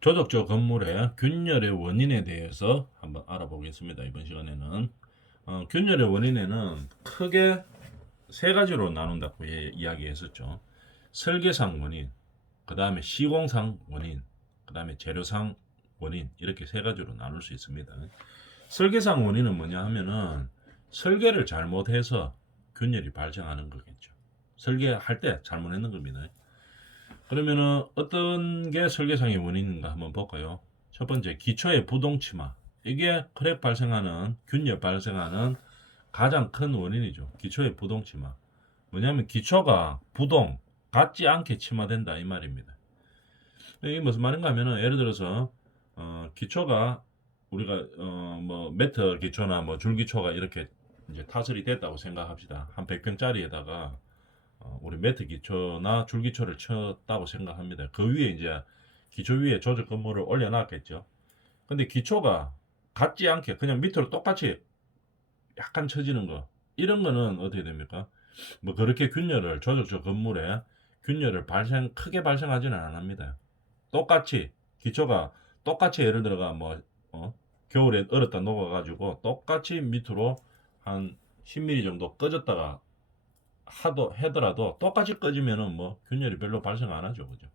조적조 건물의 균열의 원인에 대해서 한번 알아보겠습니다. 이번 시간에는 균열의 원인에는 크게 세 가지로 나눈다고 이야기했었죠. 설계상 원인, 그 다음에 시공상 원인, 그 다음에 재료상 원인, 이렇게 세 가지로 나눌 수 있습니다. 설계상 원인은 뭐냐 하면은 설계를 잘못해서 균열이 발생하는 거겠죠. 설계할 때 잘못했는 겁니다. 그러면은 어떤 게 설계상의 원인인가 한번 볼까요? 첫 번째, 기초의 부동치마. 이게 크랙 발생하는, 균열 발생하는 가장 큰 원인이죠. 기초의 부동치마. 뭐냐면 기초가 부동, 같지 않게 치마된다 이 말입니다. 이게 무슨 말인가 하면은 예를 들어서 기초가 우리가 뭐 매트 기초나 뭐 줄 기초가 이렇게 이제 타설이 됐다고 생각합시다. 한 100평짜리에다가 우리 매트 기초나 줄 기초를 쳤다고 생각합니다. 그 위에 이제 기초 위에 조적 건물을 올려놨겠죠. 근데 기초가 같지 않게 그냥 밑으로 똑같이 약간 처지는 거, 이런 거는 어떻게 됩니까? 뭐 그렇게 균열을 조적조 건물에 균열을 크게 발생하지는 않습니다. 똑같이 기초가 똑같이 예를 들어가 뭐 겨울에 얼었다 녹아가지고 똑같이 밑으로 한 10mm 정도 꺼졌다가 하더라도 똑같이 꺼지면은 뭐 균열이 별로 발생 안 하죠, 그죠?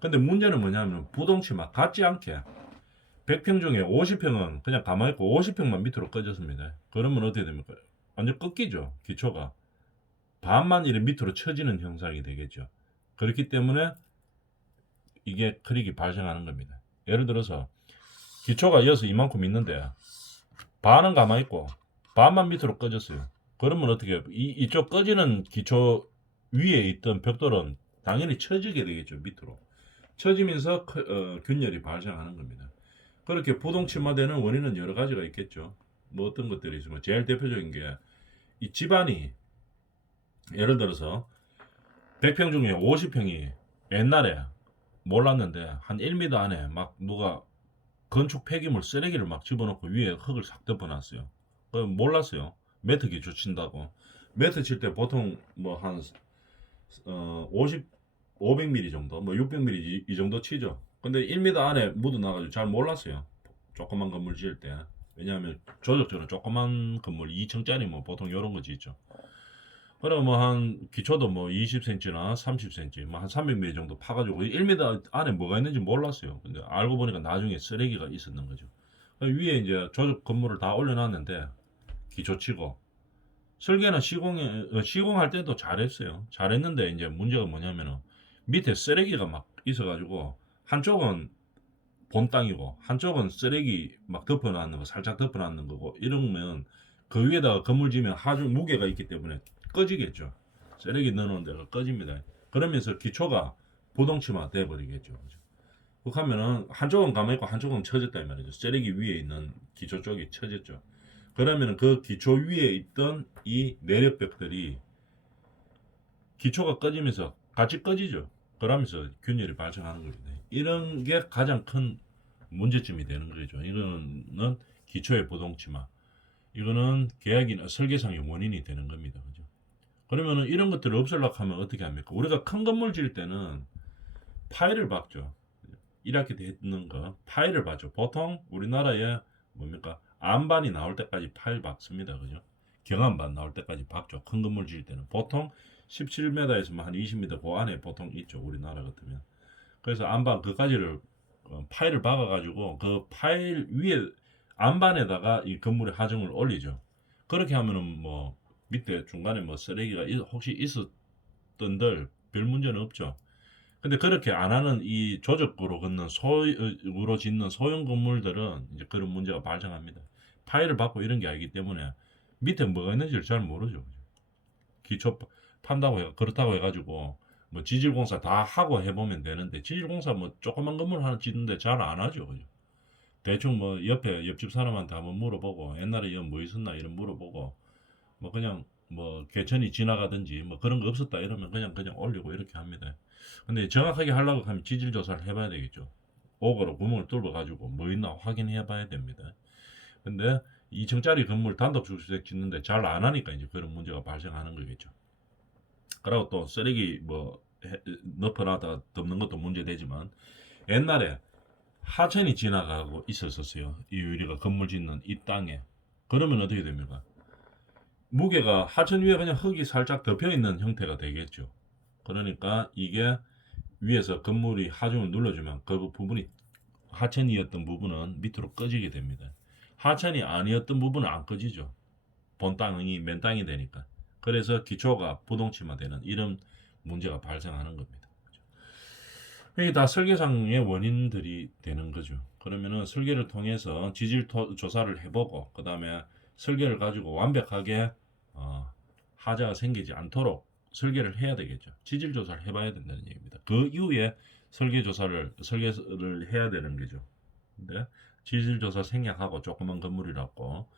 근데 문제는 뭐냐면 부동치마 같지 않게 100평 중에 50평은 그냥 가만히 있고 50평만 밑으로 꺼졌습니다. 그러면 어떻게 됩니까? 완전 꺾이죠, 기초가. 반만 이렇게 밑으로 처지는 형상이 되겠죠. 그렇기 때문에 이게 크릭이 발생하는 겁니다. 예를 들어서 기초가 이어서 이만큼 있는데 반은 가만히 있고 반만 밑으로 꺼졌어요. 그러면 어떻게 해요? 이쪽 꺼지는 기초 위에 있던 벽돌은 당연히 처지게 되겠죠, 밑으로. 처지면서 균열이 발생하는 겁니다. 그렇게 부동침화되는 원인은 여러 가지가 있겠죠. 뭐 어떤 것들이 있으면 제일 대표적인 게 이 집안이 예를 들어서 100평 중에 50평이 옛날에 몰랐는데 한 1m 안에 막 누가 건축 폐기물 쓰레기를 막 집어넣고 위에 흙을 싹 덮어놨어요. 몰랐어요. 매트 기초 친다고. 매트 칠 때 보통 뭐 한 50, 500mm 정도, 뭐 600mm 이 정도 치죠. 근데 1m 안에 묻어나가지고 잘 몰랐어요. 조그만 건물 지을 때. 왜냐하면 조적조는 조그만 건물 2층짜리 뭐 보통 이런 거 짓죠. 그래 뭐 한 기초도 뭐 20cm나 30cm, 뭐 한 300mm 정도 파가지고 1m 안에 뭐가 있는지 몰랐어요. 근데 알고 보니까 나중에 쓰레기가 있었는 거죠. 위에 이제 조적 건물을 다 올려놨는데 기초치고 설계는 시공할 때도 잘했어요. 잘했는데 이제 문제가 뭐냐면은 밑에 쓰레기가 막 있어가지고 한쪽은 본 땅이고 한쪽은 쓰레기 막 덮어놨는 거, 살짝 덮어놨는 거고, 이러면 그 위에다가 건물 지면 하주 무게가 있기 때문에 꺼지겠죠. 쓰레기 넣어놓은 데가 꺼집니다. 그러면서 기초가 부동치마 돼버리겠죠. 그렇게 하면은 한쪽은 가만히 있고 한쪽은 처졌다 이 말이죠. 쓰레기 위에 있는 기초 쪽이 처졌죠. 그러면 그 기초 위에 있던 이 내력벽들이 기초가 꺼지면서 같이 꺼지죠. 그러면서 균열이 발생하는 겁니다. 이런 게 가장 큰 문제점이 되는 거죠. 이거는 기초의 부동치마. 이거는 계약이나 설계상의 원인이 되는 겁니다. 그죠? 그러면은 이런 것들을 없애려고 하면 어떻게 합니까? 우리가 큰 건물 지을 때는 파일을 박죠. 1학기 되는 거 파일을 박죠. 보통 우리나라에 뭡니까? 안반이 나올 때까지 파일 박습니다. 그죠? 경안반 나올 때까지 박죠. 큰 건물 지을 때는 보통 17m에서 한 20m 그 안에 보통 있죠. 우리나라 같으면. 그래서 안반 그까지를 파일을 박아가지고 그 파일 위에 안반에다가 이 건물의 하중을 올리죠. 그렇게 하면은 뭐 밑에 중간에 뭐 쓰레기가 혹시 있었던들 별 문제는 없죠. 근데 그렇게 안 하는 이 조적구로 걷는 소유로 짓는 소형 건물들은 이제 그런 문제가 발생합니다. 파일을 받고 이런 게 아니기 때문에 밑에 뭐가 있는지를 잘 모르죠. 기초 판다고 그렇다고 해가지고 뭐 지질공사 다 하고 해보면 되는데, 지질공사 뭐 조그만 건물 하나 짓는데 잘 안 하죠. 그죠? 대충 뭐 옆에 옆집 사람한테 한번 물어보고 옛날에 여기 뭐 있었나 이런 물어보고 뭐 그냥 뭐 개천이 지나가든지 뭐 그런 거 없었다 이러면 그냥 올리고 이렇게 합니다. 근데 정확하게 하려고 하면 지질 조사를 해봐야 되겠죠. 옥으로 구멍을 뚫어 가지고 뭐 있나 확인해 봐야 됩니다. 근데 2층짜리 건물 단독주택 짓는데 잘 안 하니까 이제 그런 문제가 발생하는 거겠죠. 그리고 또 쓰레기 뭐 넣어놨다가 덮는 것도 문제되지만, 옛날에 하천이 지나가고 있었어요. 이 우리가 건물 짓는 이 땅에. 그러면 어떻게 됩니까? 무게가 하천 위에 그냥 흙이 살짝 덮여 있는 형태가 되겠죠. 그러니까 이게 위에서 건물이 하중을 눌러주면 그 부분이 하천이었던 부분은 밑으로 꺼지게 됩니다. 하천이 아니었던 부분은 안 꺼지죠. 본 땅이 맨 땅이 되니까. 그래서 기초가 부동치마되는 이런 문제가 발생하는 겁니다. 이게 다 설계상의 원인들이 되는 거죠. 그러면은 설계를 통해서 지질 조사를 해보고 그 다음에 설계를 가지고 완벽하게 하자가 생기지 않도록 설계를 해야 되겠죠. 지질 조사를 해봐야 된다는 얘기입니다. 그 이후에 설계를 해야 되는 거죠. 근데 지질 조사 생략하고 조그만 건물이라고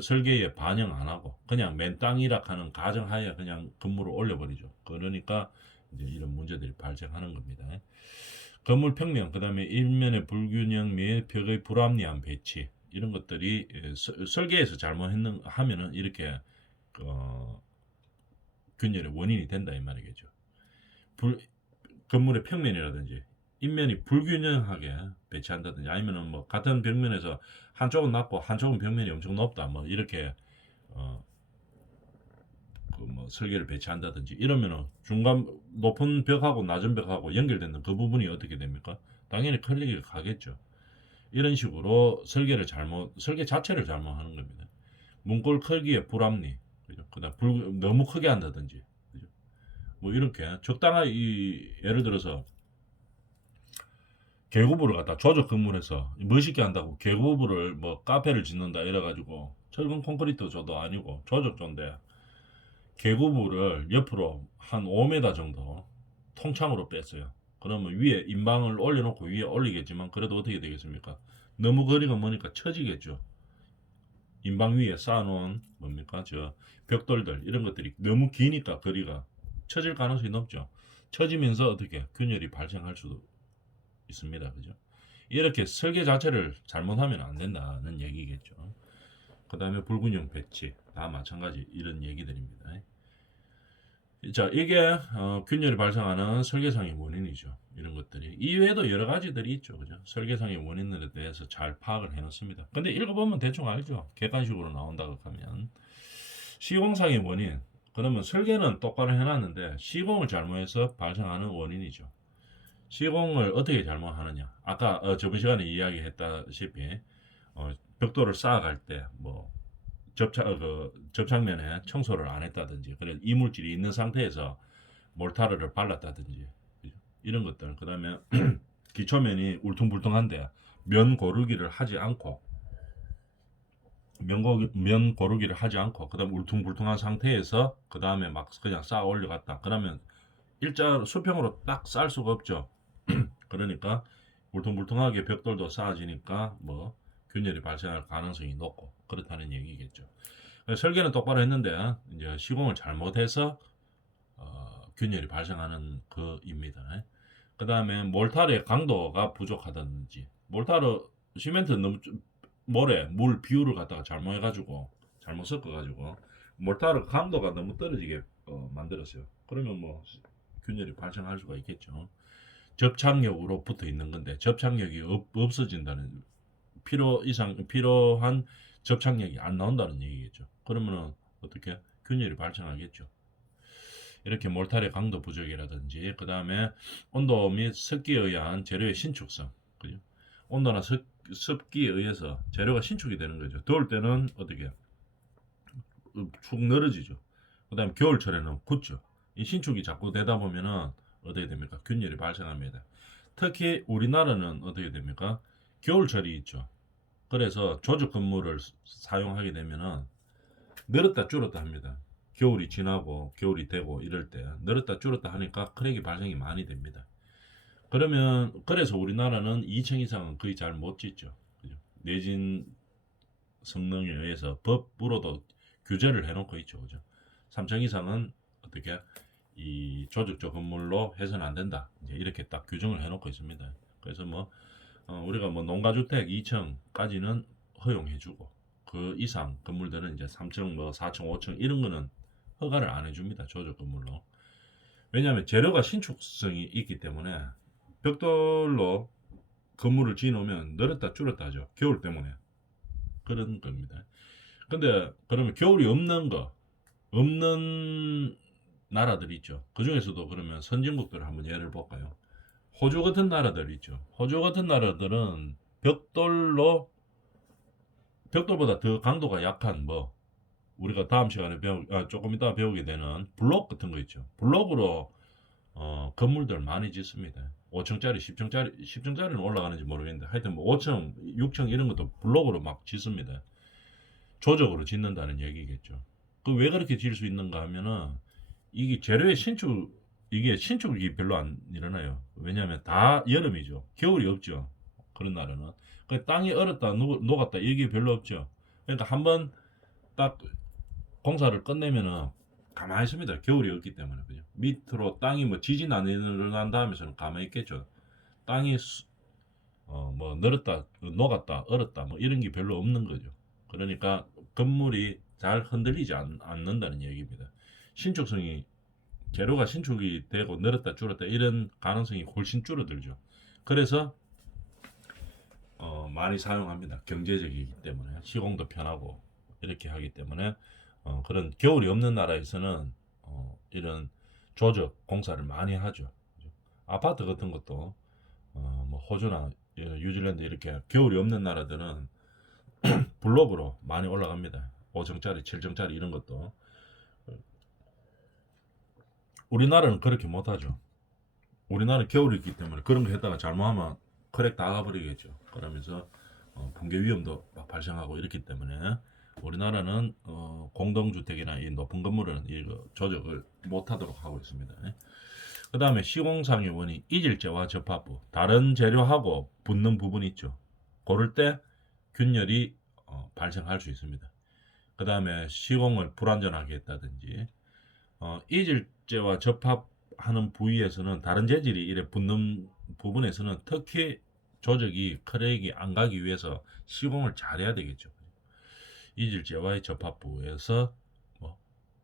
설계에 반영 안 하고 그냥 맨 땅이라 하는 가정하에 그냥 건물을 올려버리죠. 그러니까 이제 이런 문제들이 발생하는 겁니다. 건물 평면, 그 다음에 일면의 불균형 및 벽의 불합리한 배치 이런 것들이 설계에서 잘못하면은 이렇게 균열의 원인이 된다 이 말이겠죠. 건물의 평면이라든지 인면이 불균형하게 배치한다든지 아니면은 뭐 같은 벽면에서 한쪽은 낮고 한쪽은 벽면이 엄청 높다 뭐 이렇게 뭐 설계를 배치한다든지 이러면은 중간 높은 벽하고 낮은 벽하고 연결되는 그 부분이 어떻게 됩니까? 당연히 클릭이 가겠죠. 이런 식으로 설계 자체를 잘못하는 겁니다. 문골 크기의 불합리, 그죠? 그다음 너무 크게 한다든지, 그죠? 뭐 이렇게 적당한 예를 들어서 계구부를 갖다 조적 건물에서 멋있게 한다고 계구부를 뭐 카페를 짓는다 이래가지고 철근 콘크리트 조도 아니고 조적조인데 계구부를 옆으로 한 5m 정도 통창으로 뺐어요. 그러면 위에 인방을 올려놓고 위에 올리겠지만 그래도 어떻게 되겠습니까? 너무 거리가 머니까 처지겠죠. 인방 위에 쌓아놓은 뭡니까 저 벽돌들 이런 것들이 너무 기니까 거리가 처질 가능성이 높죠. 처지면서 어떻게 균열이 발생할 수도 있습니다. 그죠? 이렇게 설계 자체를 잘못하면 안 된다는 얘기겠죠. 그 다음에 불균형 배치 다 마찬가지 이런 얘기들입니다. 자, 이게 균열이 발생하는 설계상의 원인이죠. 이런 것들이 이외에도 여러 가지들이 있죠. 그죠? 설계상의 원인들에 대해서 잘 파악을 해놓습니다. 근데 읽어보면 대충 알죠. 객관식으로 나온다고 하면 시공상의 원인 그러면 설계는 똑바로 해놨는데 시공을 잘못해서 발생하는 원인이죠. 시공을 어떻게 잘못하느냐 아까 저번 시간에 이야기했다시피 벽돌을 쌓아갈 때뭐 접착면에 청소를 안 했다든지, 그래 이물질이 있는 상태에서 몰타르를 발랐다든지 이런 것들. 그 다음에 기초면이 울퉁불퉁한데 면 고르기를 하지 않고 면 고르기를 하지 않고 그다음 울퉁불퉁한 상태에서 그 다음에 막 그냥 쌓아 올려갔다. 그러면 일자 수평으로 딱 쌓을 수가 없죠. 그러니까 울퉁불퉁하게 벽돌도 쌓아지니까 뭐 균열이 발생할 가능성이 높고 그렇다는 얘기겠죠. 설계는 똑바로 했는데 이제 시공을 잘못해서 균열이 발생하는 거입니다. 그 다음에 몰타르의 강도가 부족하다든지 몰타르 시멘트 너무 모래 물 비율을 갖다가 잘못 섞어가지고 몰타르 강도가 너무 떨어지게 만들었어요. 그러면 뭐 균열이 발생할 수가 있겠죠. 접착력으로 붙어 있는 건데 접착력이 없어진다는 필요한 접착력이 안 나온다는 얘기겠죠. 그러면은 어떻게 균열이 발생하겠죠. 이렇게 몰탈의 강도 부족이라든지 그 다음에 온도 및 습기에 의한 재료의 신축성, 그죠? 온도나 습기에 의해서 재료가 신축이 되는 거죠. 더울 때는 어떻게 축 늘어지죠. 그 다음에 겨울철에는 굳죠. 이 신축이 자꾸 되다 보면은 어떻게 됩니까? 균열이 발생합니다. 특히 우리나라는 어떻게 됩니까? 겨울철이 있죠. 그래서 조적 건물을 사용하게 되면은 늘었다 줄었다 합니다. 겨울이 지나고 겨울이 되고 이럴 때 늘었다 줄었다 하니까 크랙이 발생이 많이 됩니다. 그래서 우리나라는 2층 이상은 거의 잘 못 짓죠. 그죠? 내진 성능에 의해서 법으로도 규제를 해놓고 있죠. 그죠? 3층 이상은 어떻게 이 조적조 건물로 해서는 안 된다. 이제 이렇게 딱 규정을 해놓고 있습니다. 그래서 뭐 우리가 뭐 농가주택 2층까지는 허용해주고 그 이상 건물들은 이제 3층, 뭐 4층, 5층 이런 거는 허가를 안 해줍니다. 조적 건물로. 왜냐하면 재료가 신축성이 있기 때문에 벽돌로 건물을 지어놓으면 늘었다 줄었다 하죠. 겨울 때문에. 그런 겁니다. 근데 그러면 겨울이 없는 나라들이 있죠. 그 중에서도 그러면 선진국들을 한번 예를 볼까요? 호주 같은 나라들 있죠. 호주 같은 나라들은 벽돌보다 더 강도가 약한 뭐 우리가 다음 시간에 조금 이따 배우게 되는 블록 같은 거 있죠. 블록으로 건물들 많이 짓습니다. 5층짜리, 10층짜리는 올라가는지 모르겠는데 하여튼 뭐 5층, 6층 이런 것도 블록으로 막 짓습니다. 조적으로 짓는다는 얘기겠죠. 그 왜 그렇게 지을 수 있는가 하면은 이게 재료의 이게 신축이 별로 안 일어나요. 왜냐하면 다 여름이죠. 겨울이 없죠. 그런 날에는. 그 땅이 얼었다 녹았다 이게 별로 없죠. 그러니까 한번 딱 공사를 끝내면은 가만히 있습니다. 겨울이 없기 때문에 그죠. 밑으로 땅이 뭐 지진 안 일어난 다음에서는 가만히 있겠죠. 땅이 뭐 늘었다 녹았다 얼었다 뭐 이런 게 별로 없는 거죠. 그러니까 건물이 잘 흔들리지 않는다는 얘기입니다. 신축성이 재료가 신축이 되고 늘었다 줄었다 이런 가능성이 훨씬 줄어들죠. 그래서 많이 사용합니다. 경제적이기 때문에 시공도 편하고 이렇게 하기 때문에 그런 겨울이 없는 나라에서는 이런 조적 공사를 많이 하죠. 아파트 같은 것도 뭐 호주나 뉴질랜드 이렇게 겨울이 없는 나라들은 블록으로 많이 올라갑니다. 5층짜리, 7층짜리 이런 것도. 우리나라는 그렇게 못하죠. 우리나라는 겨울이 있기 때문에 그런 거 했다가 잘못하면 크랙 다 가버리겠죠. 그러면서 붕괴 위험도 막 발생하고 이렇기 때문에 우리나라는 공동주택이나 이 높은 건물은 이거 조적을 못하도록 하고 있습니다. 그 다음에 시공상의 원인 이질재와 접합부 다른 재료하고 붙는 부분이 있죠. 고를 때 균열이 발생할 수 있습니다. 그 다음에 시공을 불완전하게 했다든지 이질재와 접합하는 부위에서는 다른 재질이 이래 붙는 부분에서는 특히 조적이 크랙이 안 가기 위해서 시공을 잘해야 되겠죠. 이질재와의 접합부에서 뭐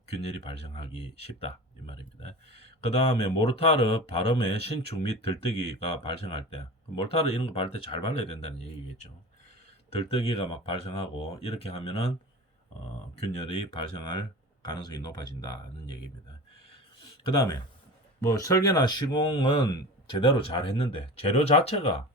균열이 발생하기 쉽다 이 말입니다. 그 다음에 모르타르 발음에 신축 및 들뜨기가 발생할 때 모르타르 이런 거 바를 때 잘 발라야 된다는 얘기겠죠. 들뜨기가 막 발생하고 이렇게 하면은 균열이 발생할 가능성이 높아진다는 얘기입니다. 그 다음에 뭐 설계나 시공은 제대로 잘 했는데 재료 자체가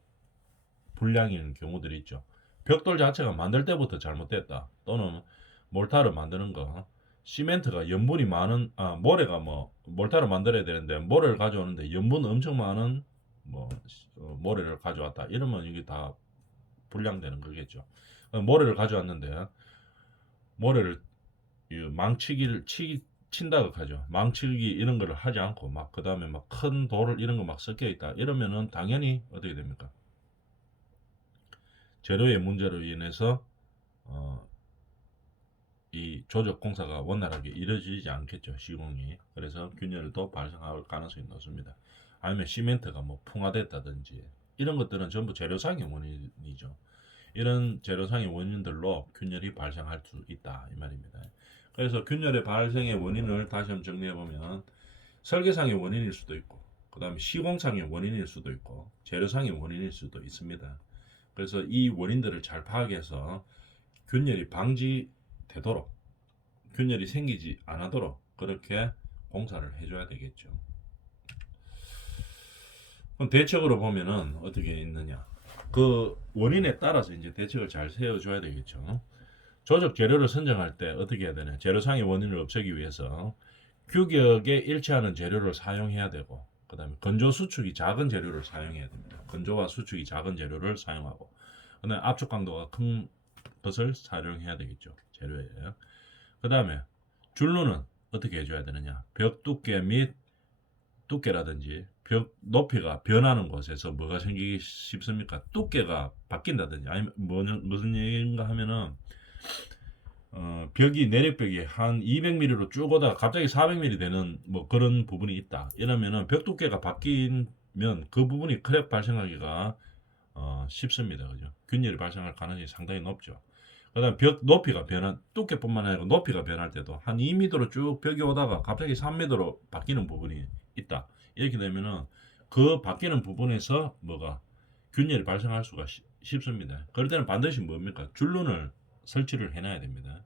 불량인 경우들이 있죠. 벽돌 자체가 만들 때부터 잘못됐다. 또는 몰타를 만드는 거 시멘트가 염분이 많은 모래가 뭐 몰타를 만들어야 되는데 모래를 가져오는데 염분 엄청 많은 뭐 모래를 가져왔다. 이러면 이게 다 불량되는 거겠죠. 모래를 가져왔는데 모래를 망치기를 친다고 하죠. 망치기 이런 거를 하지 않고 막 그 다음에 막 큰 돌을 이런 거 막 섞여 있다. 이러면은 당연히 어떻게 됩니까? 재료의 문제로 인해서 이 조적 공사가 원활하게 이루어지지 않겠죠. 시공이. 그래서 균열도 발생할 가능성이 높습니다. 아니면 시멘트가 뭐 풍화됐다든지 이런 것들은 전부 재료상의 원인이죠. 이런 재료상의 원인들로 균열이 발생할 수 있다 이 말입니다. 그래서 균열의 발생의 원인을 다시 한번 정리해 보면 설계상의 원인일 수도 있고 그 다음에 시공상의 원인일 수도 있고 재료상의 원인일 수도 있습니다. 그래서 이 원인들을 잘 파악해서 균열이 방지되도록 균열이 생기지 않도록 그렇게 공사를 해줘야 되겠죠. 그럼 대책으로 보면은 어떻게 있느냐? 그 원인에 따라서 이제 대책을 잘 세워줘야 되겠죠. 조적 재료를 선정할 때 어떻게 해야 되냐? 재료상의 원인을 없애기 위해서 규격에 일치하는 재료를 사용해야 되고, 그 다음에 건조 수축이 작은 재료를 사용해야 됩니다. 건조와 수축이 작은 재료를 사용하고, 그 다음에 압축 강도가 큰 것을 사용해야 되겠죠. 재료에. 그 다음에 줄눈은 어떻게 해줘야 되느냐? 벽 두께 및 두께라든지 벽 높이가 변하는 곳에서 뭐가 생기기 쉽습니까? 두께가 바뀐다든지 아니면 무슨 얘기인가 하면은 벽이 내력벽이 한 200mm로 쭉 오다가 갑자기 400mm 되는 뭐 그런 부분이 있다. 이러면은 벽 두께가 바뀌면 그 부분이 크랙 발생하기가 쉽습니다. 그죠? 균열이 발생할 가능성이 상당히 높죠. 그다음 벽 높이가 두께뿐만 아니라 높이가 변할 때도 한 2m로 쭉 벽이 오다가 갑자기 3m로 바뀌는 부분이 있다. 이렇게 되면은 그 바뀌는 부분에서 뭐가 균열이 발생할 수가 쉽습니다. 그럴 때는 반드시 뭡니까? 줄눈을 설치를 해놔야 됩니다.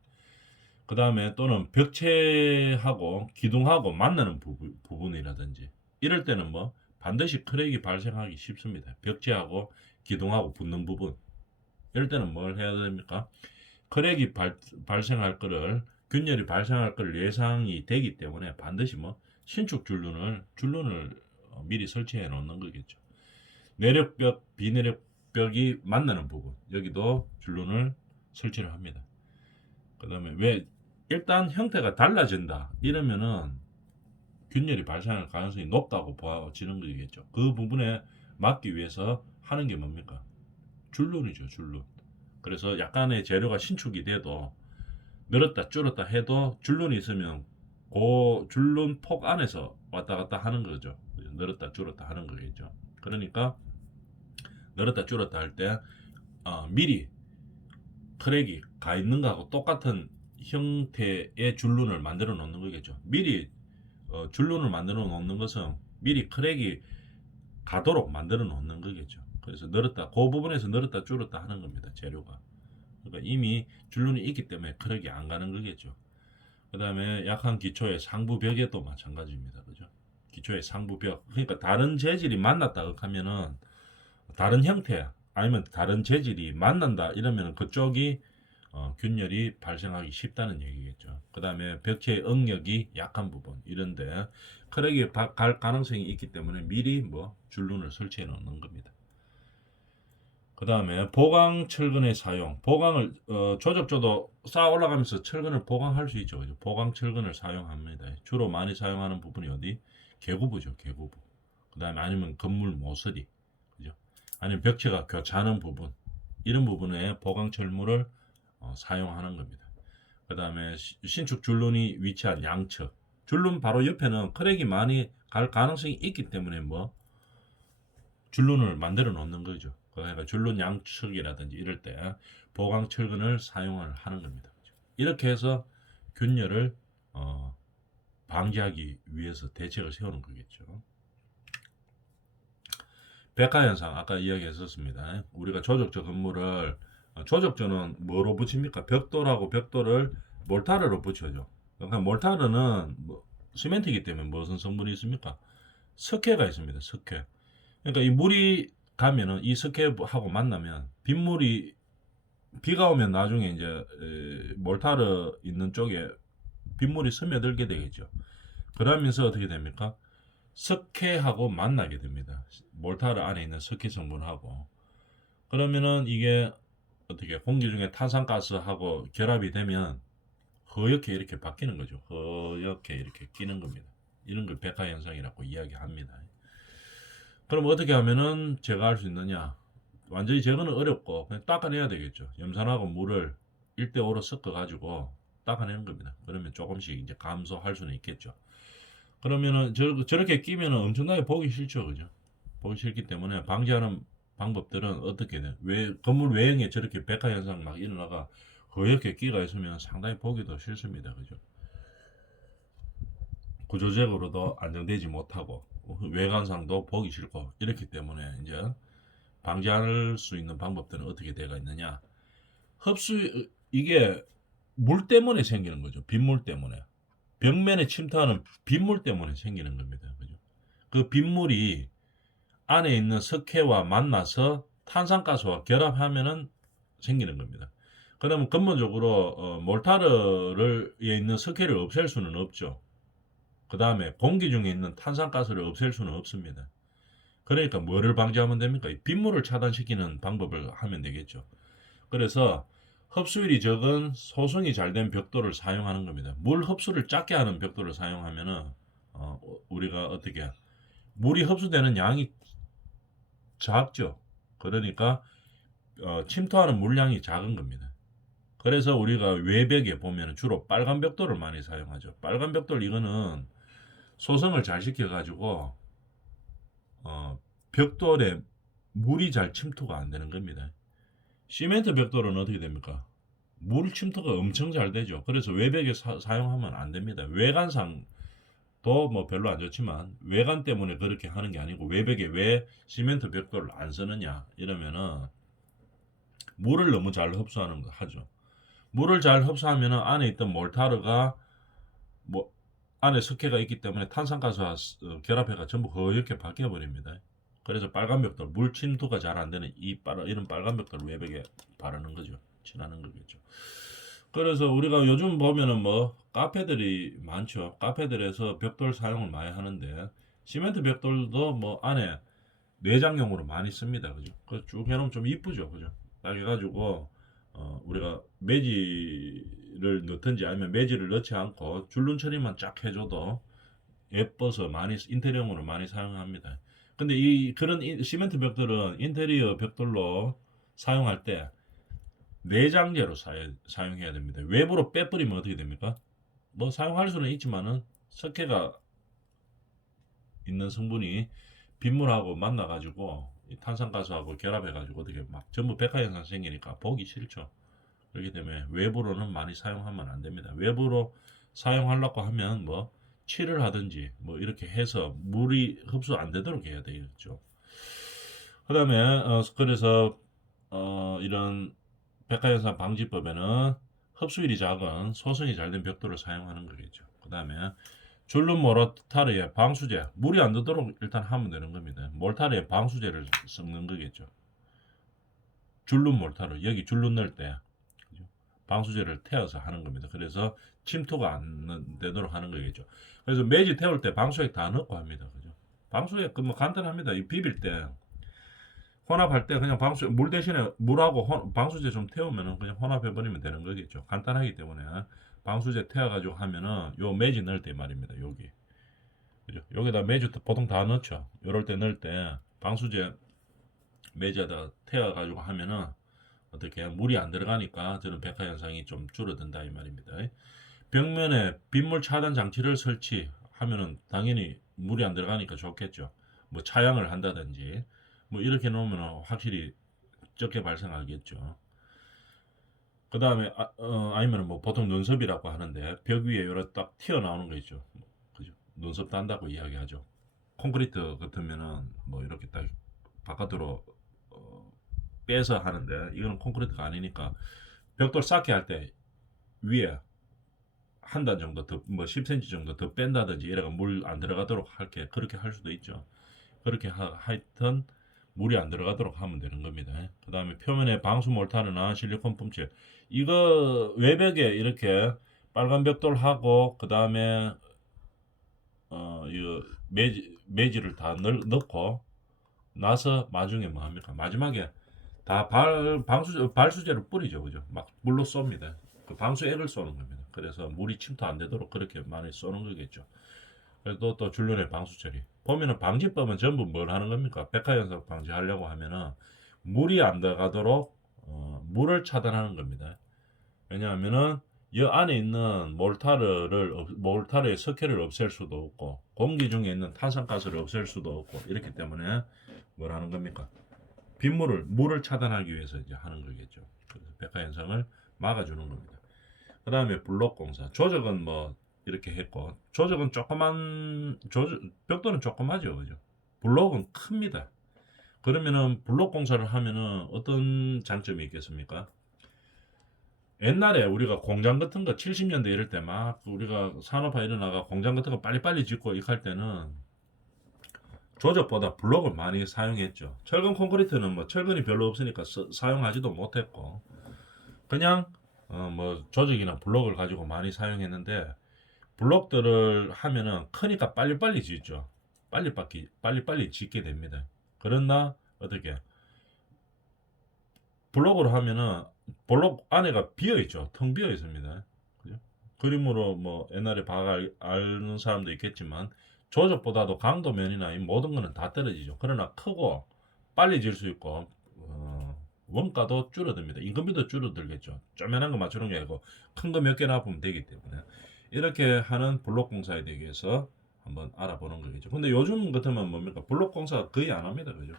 그 다음에 또는 벽체하고 기둥하고 만나는 부분이라든지 이럴 때는 뭐 반드시 크랙이 발생하기 쉽습니다. 벽체하고 기둥하고 붙는 부분 이럴 때는 뭘 해야 됩니까? 크랙이 발생할 거를 균열이 발생할 거를 예상이 되기 때문에 반드시 뭐 신축 줄눈을 미리 설치해 놓는 거겠죠. 내력벽, 비내력벽이 만나는 부분 여기도 줄눈을 설치를 합니다. 그 다음에 왜 일단 형태가 달라진다 이러면은 균열이 발생할 가능성이 높다고 보아지는 거겠죠. 그 부분에 막기 위해서 하는 게 뭡니까? 줄눈이죠, 줄눈. 그래서 약간의 재료가 신축이 돼도 늘었다 줄었다 해도 줄눈이 있으면 그 줄눈 폭 안에서 왔다 갔다 하는 거죠. 늘었다 줄었다 하는 거겠죠. 그러니까 늘었다 줄었다 할 때 미리 크랙이 가 있는 거하고 똑같은 형태의 줄눈을 만들어 놓는 거겠죠. 미리 줄눈을 만들어 놓는 것은 미리 크랙이 가도록 만들어 놓는 거겠죠. 그래서 늘었다 그 부분에서 늘었다 줄었다 하는 겁니다. 재료가. 그러니까 이미 줄눈이 있기 때문에 크랙이 안 가는 거겠죠. 그 다음에 약한 기초의 상부벽에도 마찬가지입니다. 그죠? 기초의 상부벽. 그러니까 다른 재질이 만났다 하면은 다른 형태 아니면 다른 재질이 만난다 이러면 그쪽이 균열이 발생하기 쉽다는 얘기겠죠. 그 다음에 벽체의 응력이 약한 부분 이런데 크랙이 갈 가능성이 있기 때문에 미리 뭐 줄눈을 설치해 놓는 겁니다. 그 다음에 보강 철근의 사용. 보강을 조적조도 쌓아 올라가면서 철근을 보강할 수 있죠. 보강 철근을 사용합니다. 주로 많이 사용하는 부분이 어디? 계구부죠. 계구부. 그 다음에 아니면 건물 모서리. 그죠? 아니면 벽체가 교차하는 부분. 이런 부분에 보강 철물을 사용하는 겁니다. 그 다음에 신축 줄눈이 위치한 양측. 줄눈 바로 옆에는 크랙이 많이 갈 가능성이 있기 때문에 뭐 줄눈을 만들어 놓는 거죠. 그러니까 줄눈 양측이라든지 이럴 때 보강 철근을 사용을 하는 겁니다. 이렇게 해서 균열을 방지하기 위해서 대책을 세우는 거겠죠. 백화현상 아까 이야기했었습니다. 우리가 조적조 건물을 조적조는 뭐로 붙입니까? 벽돌하고 벽돌을 몰타르로 붙여죠. 그러니까 몰타르는 뭐 시멘트이기 때문에 무슨 성분이 있습니까? 석회가 있습니다. 석회. 그러니까 이 물이 가면은 이 석회하고 만나면 빗물이 비가 오면 나중에 이제 몰타르 있는 쪽에 빗물이 스며들게 되겠죠. 그러면서 어떻게 됩니까? 석회하고 만나게 됩니다. 몰타르 안에 있는 석회 성분하고. 그러면은 이게 어떻게 공기 중에 탄산가스하고 결합이 되면 허옇게 이렇게 바뀌는 거죠. 허옇게 이렇게 끼는 겁니다. 이런 걸 백화현상이라고 이야기합니다. 그럼 어떻게 하면은 제거할 수 있느냐? 완전히 제거는 어렵고 그냥 닦아내야 되겠죠. 염산하고 물을 1대5로 섞어가지고 닦아내는 겁니다. 그러면 조금씩 이제 감소할 수는 있겠죠. 그러면은 저렇게 끼면은 엄청나게 보기 싫죠, 그죠? 보기 싫기 때문에 방지하는 방법들은 어떻게 돼? 왜 건물 외형에 저렇게 백화 현상 막 일어나가 허옇게 끼가 있으면 상당히 보기도 싫습니다, 그죠? 구조적으로도 안정되지 못하고 외관상도 보기 싫고 이렇기 때문에 이제 방지할 수 있는 방법들은 어떻게 되어 있느냐? 흡수 이게 물 때문에 생기는 거죠. 빗물 때문에. 벽면에 침투하는 빗물 때문에 생기는 겁니다. 그죠? 그 빗물이 안에 있는 석회와 만나서 탄산가스와 결합하면은 생기는 겁니다. 그러면 근본적으로 몰타르에 있는 석회를 없앨 수는 없죠. 그 다음에 공기 중에 있는 탄산가스를 없앨 수는 없습니다. 그러니까 뭐를 방지하면 됩니까? 빗물을 차단시키는 방법을 하면 되겠죠. 그래서 흡수율이 적은 소성이 잘 된 벽돌을 사용하는 겁니다. 물 흡수를 작게 하는 벽돌을 사용하면은 우리가 어떻게 물이 흡수되는 양이 작죠. 그러니까 침투하는 물량이 작은 겁니다. 그래서 우리가 외벽에 보면 주로 빨간 벽돌을 많이 사용하죠. 빨간 벽돌 이거는 소성을 잘 시켜가지고 벽돌에 물이 잘 침투가 안 되는 겁니다. 시멘트 벽돌은 어떻게 됩니까? 물 침투가 엄청 잘 되죠. 그래서 외벽에 사용하면 안 됩니다. 외관상도 뭐 별로 안 좋지만 외관 때문에 그렇게 하는 게 아니고 외벽에 왜 시멘트 벽돌을 안 쓰느냐 이러면은 물을 너무 잘 흡수하는 거 하죠. 물을 잘 흡수하면은 안에 있던 몰타르가 뭐 안에 석회가 있기 때문에 탄산가스와 결합해가 전부 허옇게 바뀌어 버립니다. 그래서 빨간 벽돌 물 침투가 잘 안 되는 이런 빨간 벽돌 외벽에 바르는 거죠. 칠하는 거겠죠. 그래서 우리가 요즘 보면은 뭐 카페들이 많죠. 카페들에서 벽돌 사용을 많이 하는데 시멘트 벽돌도 뭐 안에 내장용으로 많이 씁니다. 그죠? 그쭉 해놓으면 좀 이쁘죠. 그죠? 딱 해가지고 우리가 매지를 넣든지 아니면 매지를 넣지 않고 줄눈 처리만 쫙 해줘도 예뻐서 많이 인테리어용으로 많이 사용합니다. 근데 이 그런 시멘트 벽돌은 인테리어 벽돌로 사용할 때 내장재로 사용해야 됩니다. 외부로 빼버리면 어떻게 됩니까? 뭐 사용할 수는 있지만은 석회가 있는 성분이 빗물하고 만나가지고 탄산가스하고 결합해가지고 어떻게 막 전부 백화현상 생기니까 보기 싫죠. 그렇기 때문에 외부로는 많이 사용하면 안 됩니다. 외부로 사용하려고 하면 뭐 칠을 하든지 뭐 이렇게 해서 물이 흡수 안 되도록 해야 되겠죠. 그다음에 그래서 이런 백화현상 방지법에는 흡수율이 작은 소성이 잘 된 벽돌을 사용하는 거겠죠. 그다음에 줄눈 모르타르에 방수제 물이 안 들도록 일단 하면 되는 겁니다. 몰타르에 방수제를 섞는 거겠죠. 줄눈 몰타르 여기 줄눈 넣을 때 방수제를 태워서 하는 겁니다. 그래서 침투가 안 되도록 하는 거겠죠. 그래서 매지 태울 때 방수액 다 넣고 합니다. 그죠? 방수액 뭐 간단합니다. 이 비빌 때 혼합할 때 그냥 물 대신에 물하고 방수제 좀 태우면은 그냥 혼합해 버리면 되는 거겠죠. 간단하기 때문에 방수제 태워가지고 하면은 요 매지 넣을 때 말입니다. 여기 그죠? 여기다 매주 보통 다 넣죠. 요럴 때 넣을 때 방수제 매지에다 태워가지고 하면은 어떻게 물이 안 들어가니까 저는 백화 현상이 좀 줄어든다 이 말입니다. 벽면에 빗물 차단 장치를 설치하면은 당연히 물이 안 들어가니까 좋겠죠. 뭐 차양을 한다든지 뭐 이렇게 놓으면 확실히 적게 발생하겠죠. 그 다음에 아니면 뭐 보통 눈썹이라고 하는데 벽 위에 이렇게 딱 튀어나오는 거 있죠. 그죠? 눈썹 단다고 이야기하죠. 콘크리트 같으면은 뭐 이렇게 딱 바깥으로 빼서 하는데 이거는 콘크리트가 아니니까 벽돌 쌓게 할 때 위에 한 단 정도 더 뭐 10cm 정도 더 뺀다든지 이래가 물 안 들어가도록 할게 그렇게 할 수도 있죠. 그렇게 하여튼 물이 안 들어가도록 하면 되는 겁니다. 그 다음에 표면에 방수 몰타르나 실리콘 펌칠 이거 외벽에 이렇게 빨간 벽돌하고 그 다음에 이 매지를 다 넣고 나서 나중에 뭐 합니까? 마지막에 다 발수제를 뿌리죠, 그죠? 막 물로 쏩니다. 그 방수액을 쏘는 겁니다. 그래서 물이 침투 안 되도록 그렇게 많이 쏘는 거겠죠. 그래도 또 줄눈의 방수 처리. 보면은 방지법은 전부 뭘 하는 겁니까? 백화현상 방지하려고 하면은 물이 안 들어가도록 물을 차단하는 겁니다. 왜냐하면은 이 안에 있는 몰타르의 석회를 없앨 수도 없고 공기 중에 있는 탄산가스를 없앨 수도 없고 이렇기 때문에 뭘 하는 겁니까? 물을 차단하기 위해서 이제 하는 거겠죠. 그래서 백화 현상을 막아주는 겁니다. 그 다음에 블록 공사. 조적은 뭐 이렇게 했고 조적은 벽돌은 조그마죠, 그죠? 블록은 큽니다. 그러면은 블록 공사를 하면은 어떤 장점이 있겠습니까? 옛날에 우리가 공장 같은 거 70년대 이럴 때 막 우리가 산업화 일어나가 공장 같은 거 빨리빨리 짓고 이렇게 할 때는 조적보다 블록을 많이 사용했죠. 철근 콘크리트는 뭐 철근이 별로 없으니까 사용하지도 못했고 그냥 뭐 조적이나 블록을 가지고 많이 사용했는데 블록들을 하면은 크니까 빨리빨리 짓죠. 빨리빨리 짓게 됩니다. 그러나 어떻게 블록으로 하면은 블록 안에가 비어 있죠. 텅 비어 있습니다. 그죠? 그림으로 뭐 옛날에 아는 사람도 있겠지만 조적보다도 강도면이나 이 모든 거는 다 떨어지죠. 그러나 크고 빨리 질 수 있고 원가도 줄어듭니다. 인건비도 줄어들겠죠. 쪼매난 거 맞추는 게 아니고 큰 거 몇 개 놔보면 되기 때문에 이렇게 하는 블록 공사에 대해서 한번 알아보는 거겠죠. 근데 요즘 같으면 뭡니까? 블록 공사 거의 안 합니다. 그죠?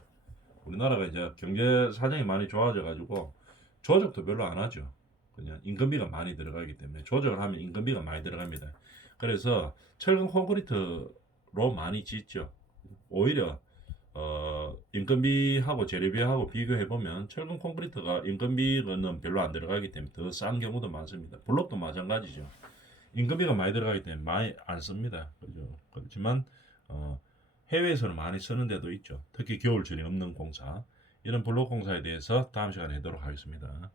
우리나라가 이제 경제 사정이 많이 좋아져 가지고 조적도 별로 안 하죠. 그냥 인건비가 많이 들어가기 때문에 조적을 하면 인건비가 많이 들어갑니다. 그래서 철근 콘크리트로 많이 짓죠. 오히려 인건비하고 재료비하고 비교해 보면 철근 콘크리트가 인건비는 별로 안 들어가기 때문에 더 싼 경우도 많습니다. 블록도 마찬가지죠. 인건비가 많이 들어가기 때문에 많이 안 씁니다. 그죠? 그렇지만 해외에서는 많이 쓰는 데도 있죠. 특히 겨울철이 없는 공사, 이런 블록 공사에 대해서 다음 시간에 하도록 하겠습니다.